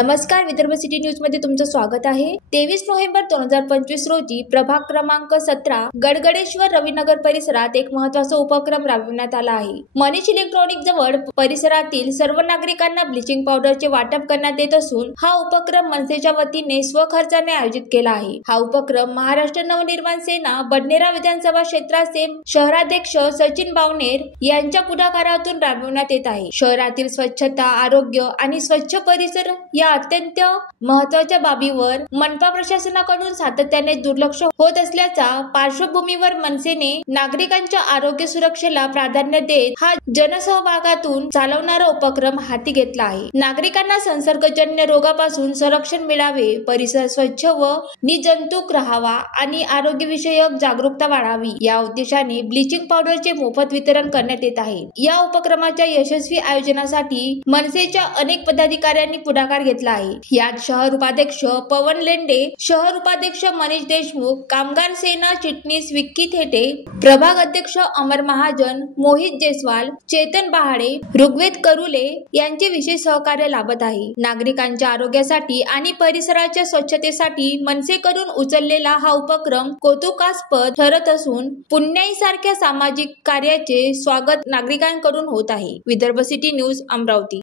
नमस्कार, Vidarbha city news मध्ये तुमचं स्वागत आहे। 23 नोव्हेंबर 2025 रोजी प्रभाग क्रमांक 17 गडगडेश्वर रविनगर परिसरात एक महत्त्वाचा उपक्रम राबविण्यात आला आहे। मनीष इलेक्ट्रॉनिक जवळ परिसरातील सर्व नागरिकांना ब्लिचिंग पावडरचे वाटप करण्यात येत असून हा उपक्रम मनसेच्या वतीने स्वखर्चाने आयोजित केला आहे। हा उपक्रम महाराष्ट्र नवनिर्माण सेना बडनेरा विधानसभा क्षेत्राचे शहराध्यक्ष सचिन बावनेर यांच्या पुढाकारातून राबविण्यात येत आहे। शहरातील स्वच्छता, आरोग्य आणि स्वच्छ परिसर या अत्यंत महत्त्वाच्या बाबीवर मनपा प्रशासनाकडून सातत्याने दुर्लक्ष होत असल्याच्या पार्श्वभूमीवर मनसेने नागरिकांच्या आरोग्य सुरक्षेला प्राधान्य देत हा जनसहभागातून चालवणारा उपक्रम हाती घेतला आहे। नागरिकांना संसर्गजन्य रोगापासून संरक्षण मिळावे, परिसर स्वच्छ व निर्जंतुक राहावा आणि आरोग्यविषयक जागरूकता वाढावी या उद्देशाने ब्लिचिंग पावडरचे मोफत वितरण करण्यात येत आहे। या उपक्रमाच्या यशस्वी आयोजनासाठी मनसेच्या अनेक पदाधिकाऱ्यांनी पुढाकार घेतला आहे। यात शहर उपाध्यक्ष पवन लेंडे, शहर उपाध्यक्ष मनीष देशमुख, कामगार सेना चिटणीस विक्की थेटे, प्रभाग अध्यक्ष अमर महाजन, मोहित जयस्वाल, चेतन बहाडे, ऋग्वेद करुले यांचे विशेष सहकार्य लाभत आहे। नागरिकांच्या आरोग्यासाठी आणि परिसराच्या स्वच्छतेसाठी मनसेकडून उचललेला हा उपक्रम कौतुकास्पद ठरत असून पुण्याईसारख्या सामाजिक कार्याचे स्वागत नागरिकांकडून होत आहे। Vidarbha city news, Amravati.